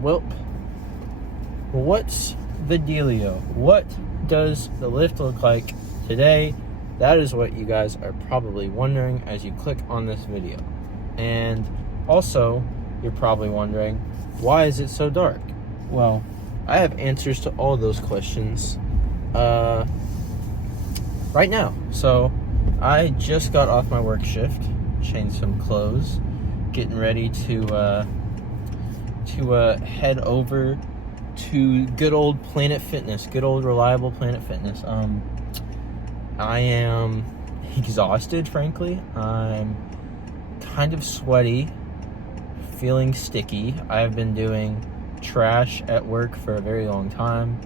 Well, what's the dealio? What does the lift look like today? That is what you guys are probably wondering as you click on this video. And also, you're probably wondering, why is it so dark? Well, I have answers to all those questions right now. So, I just got off my work shift, changed some clothes, getting ready to head over to good old Planet Fitness, good old reliable Planet Fitness. I am exhausted, frankly. I'm kind of sweaty, feeling sticky. I've been doing trash at work for a very long time.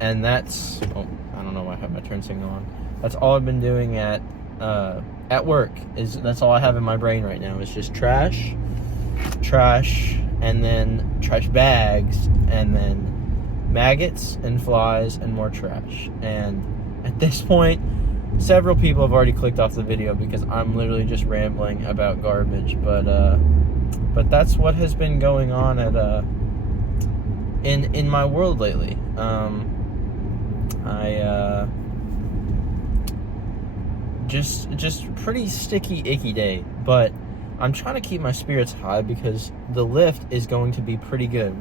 And that's, I don't know why I have my turn signal on. That's all I've been doing at work. That's all I have in my brain right now is just trash, and then trash bags, and then maggots and flies and more trash. And at this point, several people have already clicked off the video because I'm literally just rambling about garbage. But that's what has been going on at in my world lately. Just pretty sticky, icky day, but I'm trying to keep my spirits high because the lift is going to be pretty good.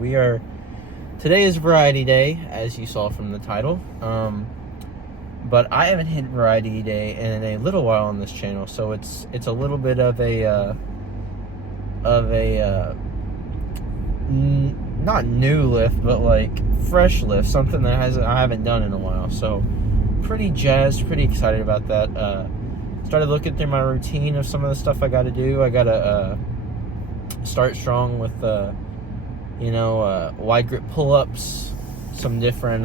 Today is Variety Day, as you saw from the title, but I haven't hit Variety Day in a little while on this channel, so it's a little bit of a not new lift, but like fresh lift, something that I haven't done in a while. So pretty jazzed, pretty excited about that. Started looking through my routine of some of the stuff I got to do. I got to start strong with wide grip pull-ups, some different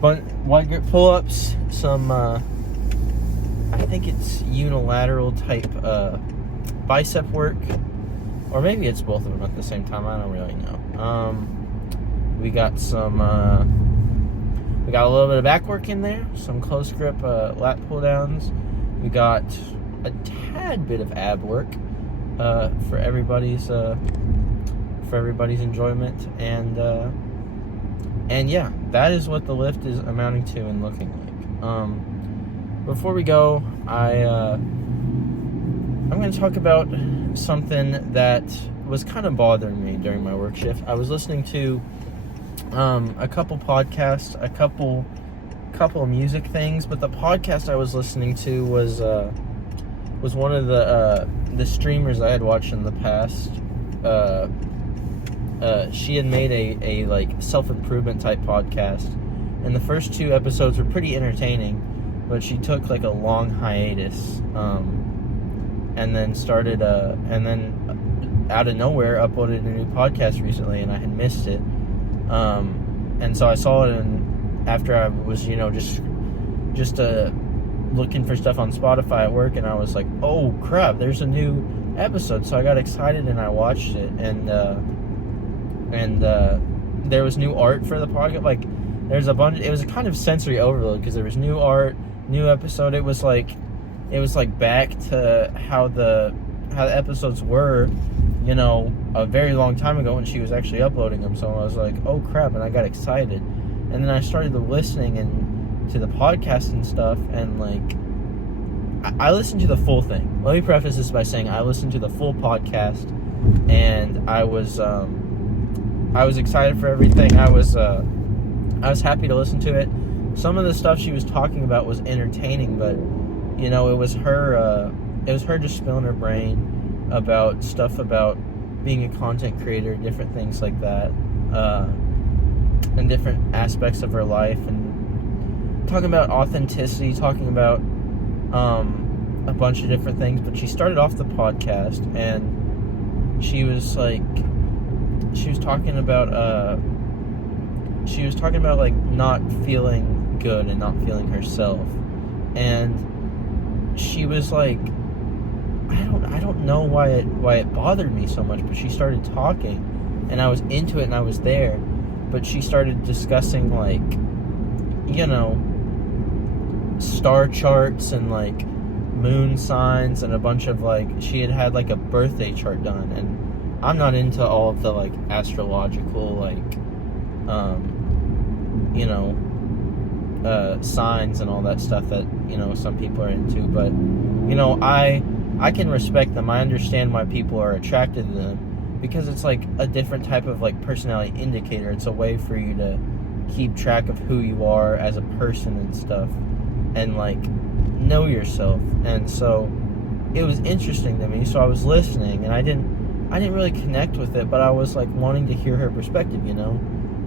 wide grip pull-ups, some I think it's unilateral type bicep work, or maybe it's both of them at the same time. I don't really know. We got we got a little bit of back work in there, some close grip lat pull downs. We got a tad bit of ab work for everybody's enjoyment, and yeah, that is what the lift is amounting to and looking like. Before we go, I'm going to talk about something that was kind of bothering me during my work shift. I was listening to a couple podcasts, a couple of music things, but the podcast I was listening to was one of the streamers I had watched in the past. She had made a like self-improvement type podcast, and the first 2 episodes were pretty entertaining, but she took like a long hiatus, and then started and then out of nowhere uploaded a new podcast recently, and I had missed it. And so I saw it, and after I was, just looking for stuff on Spotify at work, and I was like, oh crap, there's a new episode. So I got excited and I watched it, and there was new art for the podcast. Like, there's a bunch. It was a kind of sensory overload because there was new art, new episode. It was like back to how the episodes were, a very long time ago when she was actually uploading them. So I was like, oh crap, and I got excited. And then I started listening to the podcast and stuff, and like, I listened to the full thing. Let me preface this by saying I listened to the full podcast, and I was excited for everything. I was happy to listen to it. Some of the stuff she was talking about was entertaining, but it was her just spilling her brain about stuff about being a content creator, different things like that, and different aspects of her life, and talking about authenticity, talking about a bunch of different things. But she started off the podcast, and she was talking about like not feeling good and not feeling herself, and she was like, I don't know why it bothered me so much, but she started talking, and I was into it and I was there, but she started discussing like, star charts and like moon signs and a bunch of like, she had like a birthday chart done, and I'm not into all of the like astrological like you know signs and all that stuff that some people are into, but I can respect them. I understand why people are attracted to them, because it's like a different type of like personality indicator. It's a way for you to keep track of who you are as a person and stuff, and like know yourself. And so it was interesting to me, so I was listening, and I didn't really connect with it, but I was like wanting to hear her perspective,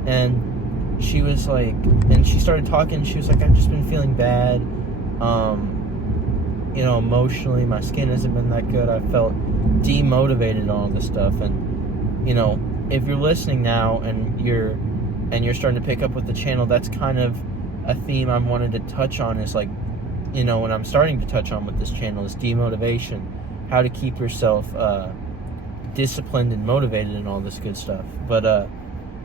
and she was like, and she started talking. She was like, I've just been feeling bad, emotionally. My skin hasn't been that good. I felt demotivated on all this stuff. And if you're listening now and you're starting to pick up with the channel, that's kind of a theme I wanted to touch on, is like, and I'm starting to touch on with this channel, is demotivation, how to keep yourself disciplined and motivated and all this good stuff. But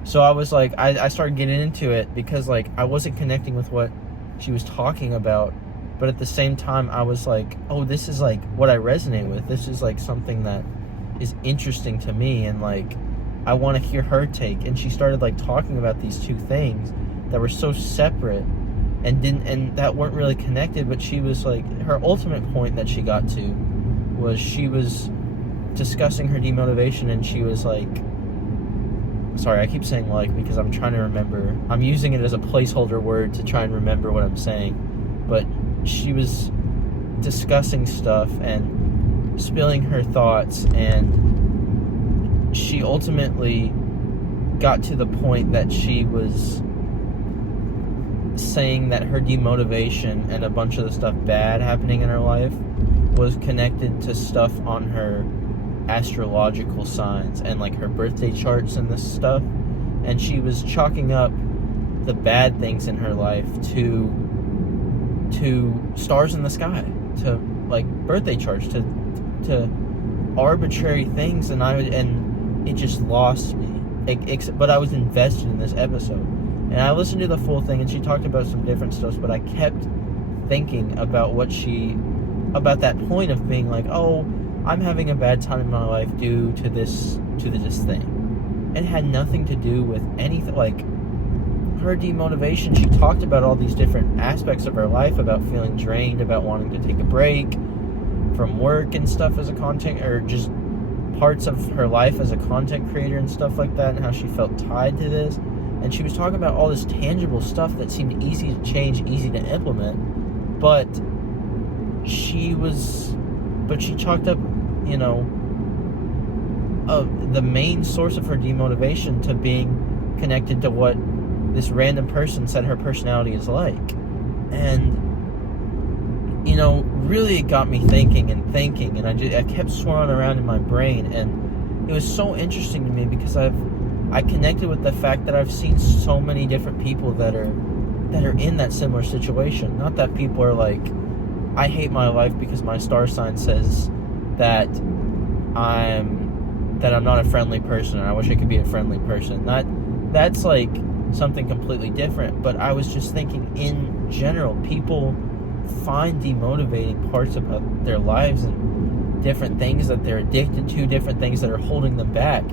so I was like, I started getting into it because like I wasn't connecting with what she was talking about, but at the same time I was like, oh, this is like what I resonate with. This is like something that is interesting to me, and like I want to hear her take. And she started like talking about these two things that were so separate and that weren't really connected, but she was like, her ultimate point that she got to was, she was discussing her demotivation, and she was like, sorry, I keep saying like because I'm trying to remember. I'm using it as a placeholder word to try and remember what I'm saying. But she was discussing stuff and spilling her thoughts, and she ultimately got to the point that she was saying that her demotivation and a bunch of the stuff bad happening in her life was connected to stuff on her astrological signs and like her birthday charts and this stuff. And she was chalking up the bad things in her life to stars in the sky, to like birthday charts, to arbitrary things. And it just lost me. But I was invested in this episode, and I listened to the full thing, and she talked about some different stuff, but I kept thinking about about that point of being like, oh, I'm having a bad time in my life due to this thing. It had nothing to do with anything. Like her demotivation, she talked about all these different aspects of her life, about feeling drained, about wanting to take a break from work and stuff as a content, or just parts of her life as a content creator and stuff like that, and how she felt tied to this. And she was talking about all this tangible stuff that seemed easy to change, easy to implement, but she chalked up, the main source of her demotivation to being connected to what this random person said her personality is like. And really it got me thinking, and I kept swirling around in my brain, and it was so interesting to me because I connected with the fact that I've seen so many different people that are in that similar situation. Not that people are like, I hate my life because my star sign says that I'm not a friendly person, and I wish I could be a friendly person. That's like something completely different. But I was just thinking, in general, people find demotivating parts about their lives and different things that they're addicted to, different things that are holding them back,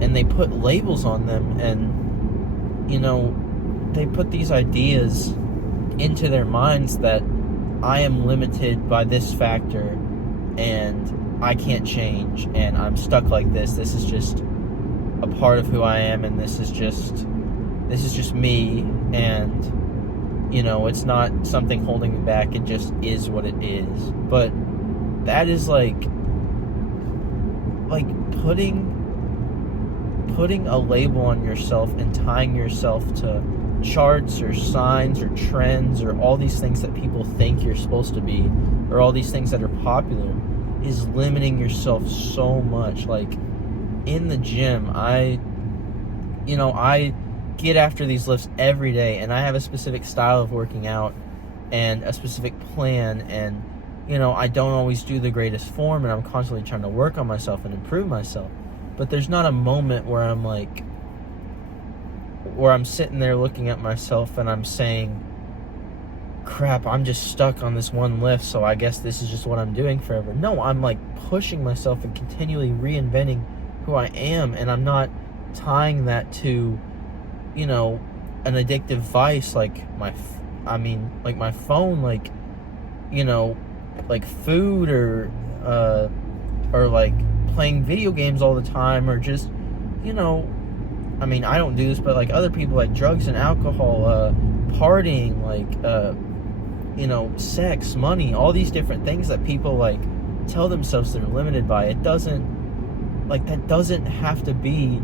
and they put labels on them, and they put these ideas into their minds that I am limited by this factor, and I can't change, and I'm stuck like this. This is just a part of who I am, and this is just me, and it's not something holding me back. It just is what it is. But that is like putting a label on yourself and tying yourself to charts or signs or trends or all these things that people think you're supposed to be, or all these things that are popular, is limiting yourself so much. Like in the gym, I get after these lifts every day, and I have a specific style of working out and a specific plan, and I don't always do the greatest form, and I'm constantly trying to work on myself and improve myself. But there's not a moment where I'm sitting there looking at myself and I'm saying, crap, I'm just stuck on this one lift, so I guess this is just what I'm doing forever. No, I'm like pushing myself and continually reinventing who who I am, and I'm not tying that to, you know, an addictive vice like my phone, like, you know, like food, or like playing video games all the time, or just, you know, I mean, I don't do this, but like other people, like drugs and alcohol, partying, like, you know, sex, money, all these different things that people like tell themselves they're limited by. It doesn't, like, that doesn't have to be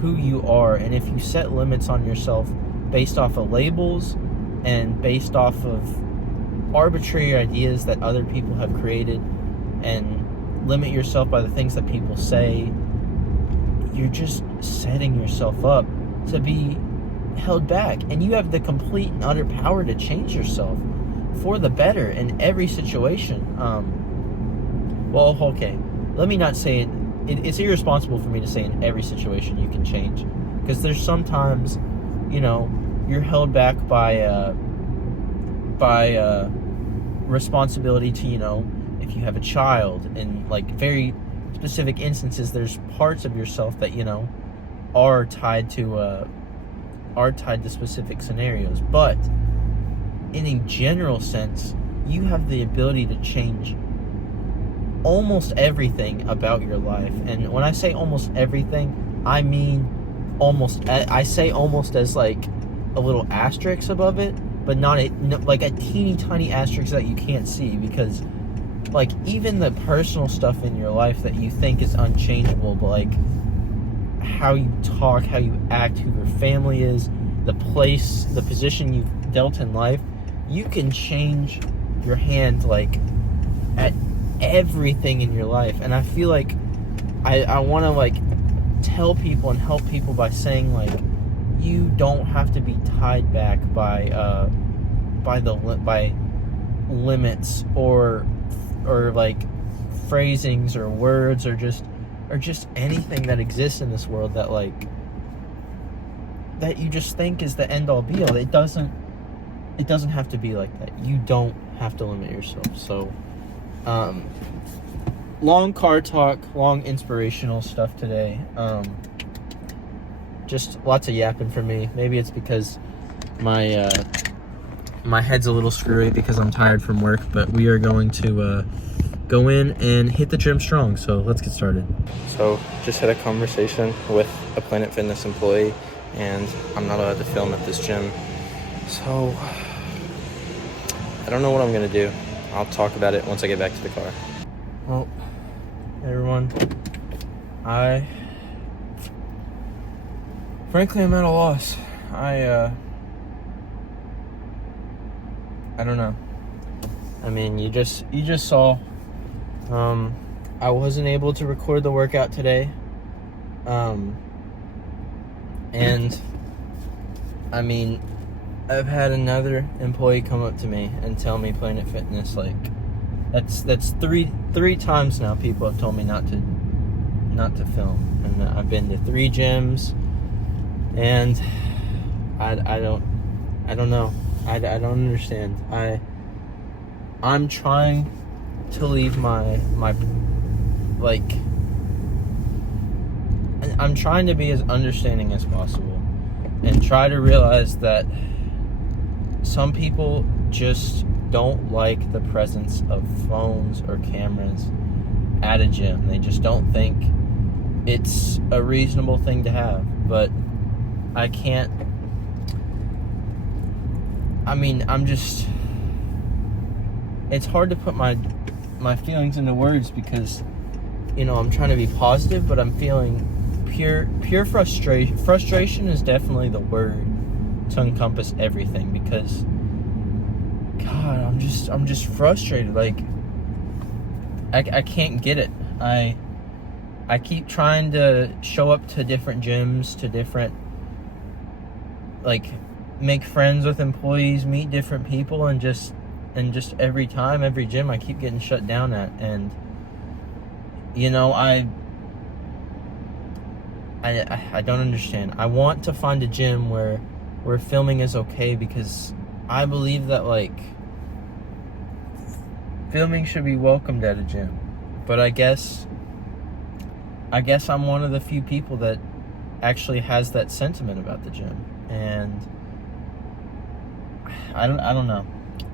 who you are. And if you set limits on yourself based off of labels and based off of arbitrary ideas that other people have created, and limit yourself by the things that people say, you're just setting yourself up to be held back. And you have the complete and utter power to change yourself for the better in every situation. Well, okay, let me not say it. It's irresponsible for me to say in every situation you can change, because there's sometimes, you know, you're held back by responsibility to, you know, if you have a child, in like very specific instances, there's parts of yourself that, you know, are tied to specific scenarios. But in a general sense, you have the ability to change almost everything about your life. And when I say almost everything, I mean almost. I say almost as like a little asterisk above it, but not like a teeny tiny asterisk that you can't see, because like even the personal stuff in your life that you think is unchangeable, but like how you talk, how you act, who your family is, the place, the position you've dealt in life, you can change your hand like at everything in your life. And I feel like I want to like tell people and help people by saying, like, you don't have to be tied back by limits or like phrasings or words or just anything that exists in this world that like that you just think is the end all be all. It doesn't have to be like that. You don't have to limit yourself. So long car talk, long inspirational stuff today. Just lots of yapping for me. Maybe it's because my head's a little screwy because I'm tired from work, but we are going to go in and hit the gym strong. So let's get started. So just had a conversation with a Planet Fitness employee, and I'm not allowed to film at this gym. So I don't know what I'm gonna do. I'll talk about it once I get back to the car. Well, everyone, frankly, I'm at a loss. I don't know. I mean, you just saw. I wasn't able to record the workout today. And I mean, I've had another employee come up to me and tell me Planet Fitness, like, that's three times now people have told me not to film. And I've been to 3 gyms, and I don't know. I don't understand. I'm trying to leave my like, I'm trying to be as understanding as possible and try to realize that some people just don't like the presence of phones or cameras at a gym. They just don't think it's a reasonable thing to have. But I can't. I mean, it's hard to put my feelings into words because, you know, I'm trying to be positive, but I'm feeling pure frustration. Frustration is definitely the word to encompass everything, because God, I'm just frustrated. Like, I can't get it. I keep trying to show up to different gyms, to different, like, make friends with employees, meet different people, and just every time, every gym, I keep getting shut down at. And, you know, I don't understand. I want to find a gym where filming is okay, because I believe that, like, filming should be welcomed at a gym. But I guess I guess I'm one of the few people that actually has that sentiment about the gym, and I don't know.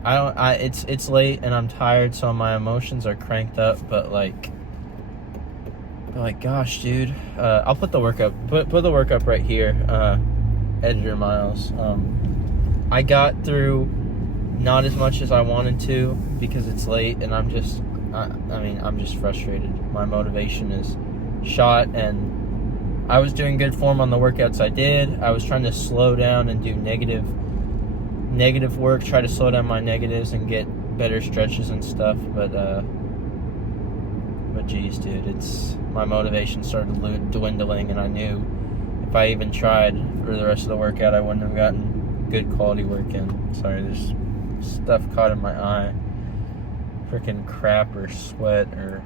It's late and I'm tired, so my emotions are cranked up, but gosh, dude. I'll put the work up. Put the work up right here. Editor Miles. I got through not as much as I wanted to because it's late, and I'm just frustrated. My motivation is shot, and I was doing good form on the workouts I did. I was trying to slow down and do negative work, try to slow down my negatives and get better stretches and stuff, but geez, dude, my motivation started dwindling, and I knew if I even tried for the rest of the workout, I wouldn't have gotten good quality work in. Sorry, there's stuff caught in my eye. Freaking crap or sweat, or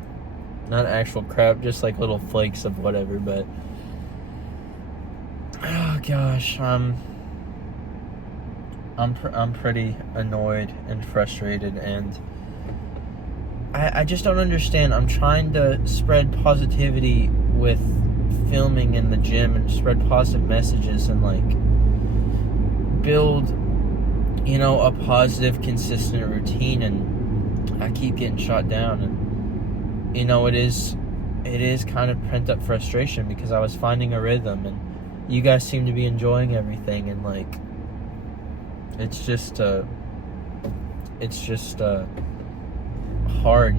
not actual crap, just like little flakes of whatever, but oh gosh, I'm pretty annoyed and frustrated, and I just don't understand. I'm trying to spread positivity with filming in the gym and spread positive messages and build, a positive, consistent routine, and I keep getting shot down, and it is kind of pent up frustration because I was finding a rhythm, and you guys seem to be enjoying everything, and it's just hard,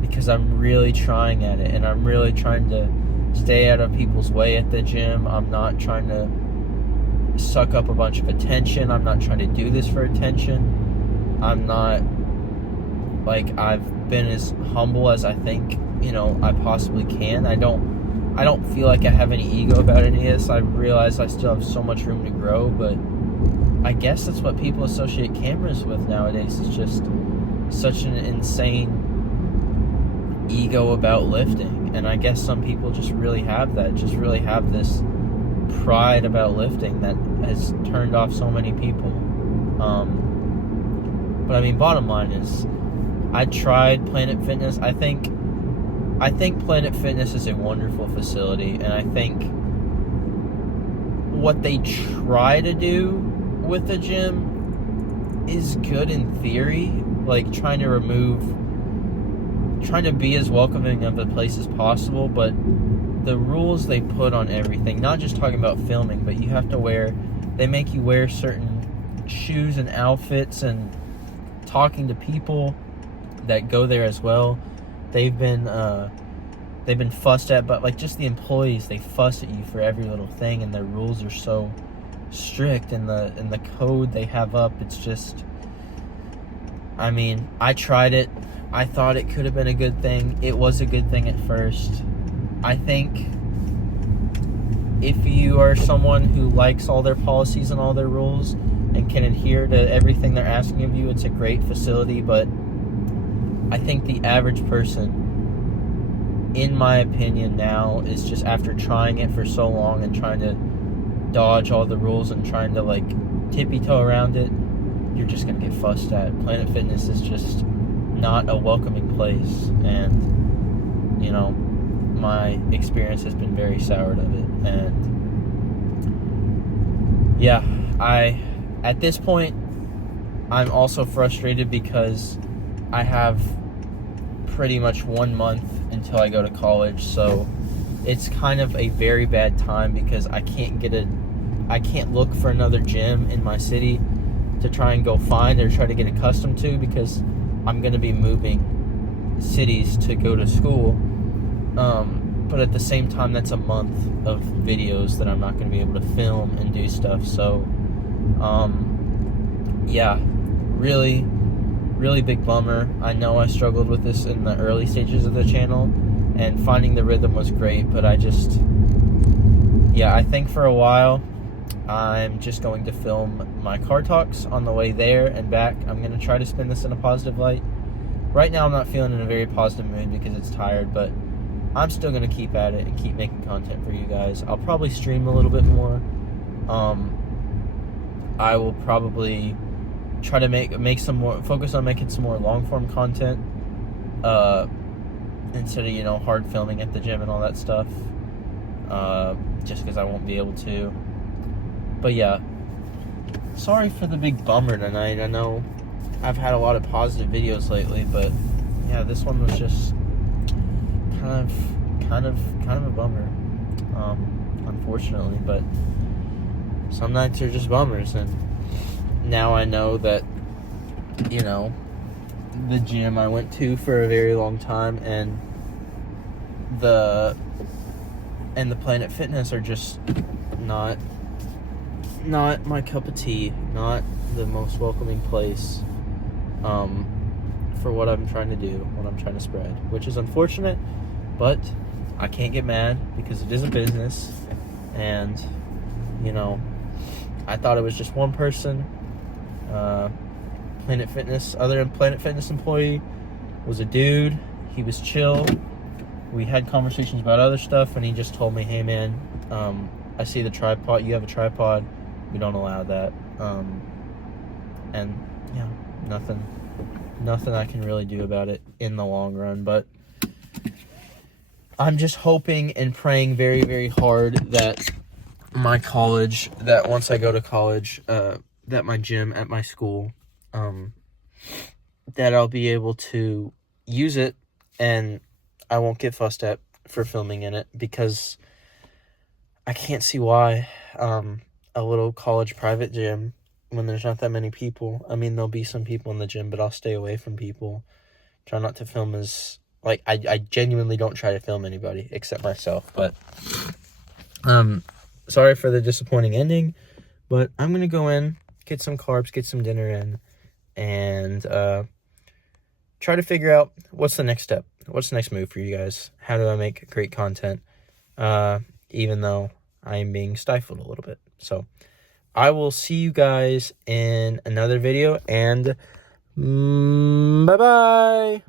because I'm really trying at it, and I'm really trying to stay out of people's way at the gym. I'm not trying to suck up a bunch of attention. I'm not trying to do this for attention. I'm not I've been as humble as I think I possibly can. I don't feel like I have any ego about any of this. I realize I still have so much room to grow, but I guess that's what people associate cameras with nowadays. It's just such an insane ego about lifting, and I guess some people just really have this pride about lifting that has turned off so many people. But bottom line is, I tried Planet Fitness. I think Planet Fitness is a wonderful facility, and I think what they try to do with the gym is good in theory, trying to be as welcoming of the place as possible, but the rules they put on everything, not just talking about filming, but they make you wear certain shoes and outfits, and talking to people that go there as well. They've been fussed at, but just the employees, they fuss at you for every little thing, and their rules are so strict, and the code they have up, it's just, I tried it. I thought it could have been a good thing. It was a good thing at first. I think if you are someone who likes all their policies and all their rules and can adhere to everything they're asking of you, it's a great facility. But I think the average person, in my opinion now, is just, after trying it for so long and trying to dodge all the rules and trying to tippy-toe around it, you're just going to get fussed at. Planet Fitness is just not a welcoming place, and my experience has been very soured of it. And yeah, at this point, I'm also frustrated because I have pretty much 1 month until I go to college, so it's kind of a very bad time because I can't look for another gym in my city to try and go find or try to get accustomed to, because I'm going to be moving cities to go to school. But at the same time, that's a month of videos that I'm not going to be able to film and do stuff. So, yeah, really, really big bummer. I know I struggled with this in the early stages of the channel, and finding the rhythm was great, but I think for a while, I'm just going to film my car talks on the way there and back. I'm going to try to spin this in a positive light. Right now, I'm not feeling in a very positive mood because it's tired, but I'm still going to keep at it and keep making content for you guys. I'll probably stream a little bit more. I will probably try to make some more, focus on making some more long-form content. instead of, you know, hard filming at the gym and all that stuff. Just because I won't be able to. But yeah, sorry for the big bummer tonight. I know I've had a lot of positive videos lately, but yeah, this one was just kind of a bummer, unfortunately. But some nights are just bummers, and now I know that, you know, the gym I went to for a very long time and the Planet Fitness are just not my cup of tea, not the most welcoming place for what I'm trying to do, what I'm trying to spread, which is unfortunate, but I can't get mad because it is a business. And, you know, I thought it was just one person. Other Planet Fitness employee was a dude. He was chill. We had conversations about other stuff, and he just told me, hey man, I see the tripod, you have a tripod, we don't allow that. And yeah, nothing I can really do about it in the long run. But I'm just hoping and praying very, very hard that my college, that once I go to college, that my gym at my school, that I'll be able to use it and I won't get fussed at for filming in it, because I can't see why a little college private gym, when there's not that many people. I mean, there'll be some people in the gym, but I'll stay away from people. Try not to film as, like, I genuinely don't try to film anybody except myself. But sorry for the disappointing ending, but I'm gonna go in, get some carbs, get some dinner in, and try to figure out what's the next step. What's the next move for you guys? How do I make great content, even though I am being stifled a little bit? So I will see you guys in another video, and bye-bye.